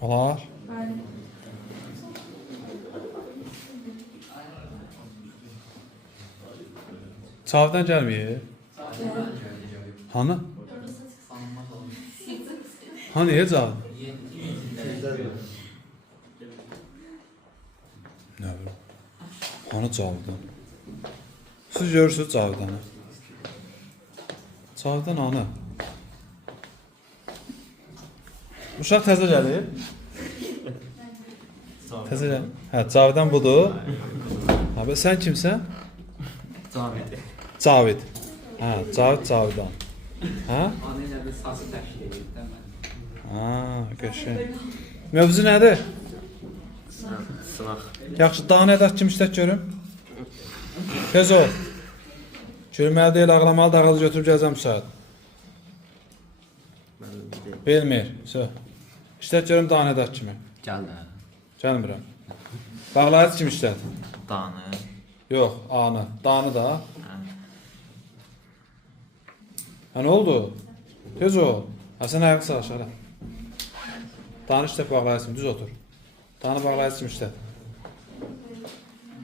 Olar. Çavdan gəlməyir. Hanı? Hani heç al? Nə bilim. Hanı Cavdan? Siz görürsünüz Cavdanı. Cavdan hanı? Uşaq təzə gəlir. Təzə gəlir. Hə, Cavdan budur. Abi sən kimsən? Cavid. Cavid. Hə, Cavid Cavidan. Hə? Onun yerdə sası təşkil edir də mən. Ha, qəşəng. Mövzu nədir? Sınaq. Yaxşı, daha nə edək kim işlət görüm? Tez ol. Görməli deyil, ağlamalı da ağızı götürüb gələcəm bu saat. Bilmir. İşlət görüm daha nə edək kimi. Gəl də. Gəlmirəm. Bağlayıcı kim işlət? Danı. Yox, anı. Danı da. Ha, nə oldu? Tez ol. Ha, sən ayağı sağ aşağı. Danı işlət bağlayıcı, düz otur. Danı bağlayıcı kim işlət?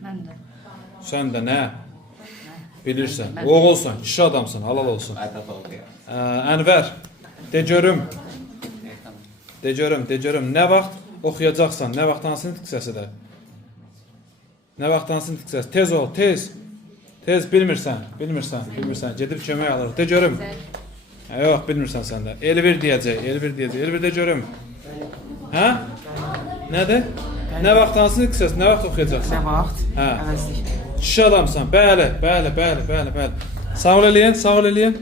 Mən də. Sən də nə? Bilirsən. Oğulsan, kişi adamsın, halal olsun. Ədəb oldu ya. Ənvər, de görüm. De görüm. Nə vaxt oxuyacaqsan, nə vaxt hansını tiksəsi də. Nə vaxt hansını tiksəsi. Tez ol, tez. Tez, bilmirsən. Gedib kömək alır. De görüm. Yox, bilmirsən sən də. Elvir deyəcək. Elvir de görüm. Hə? Nədir? Nə vaxt hansını tiksəsi, nə vaxt oxuyacaqsan? Nə vaxt? Hə. Əvəzlik. Kişi adamsan. Bəli. Sağ ol eləyin.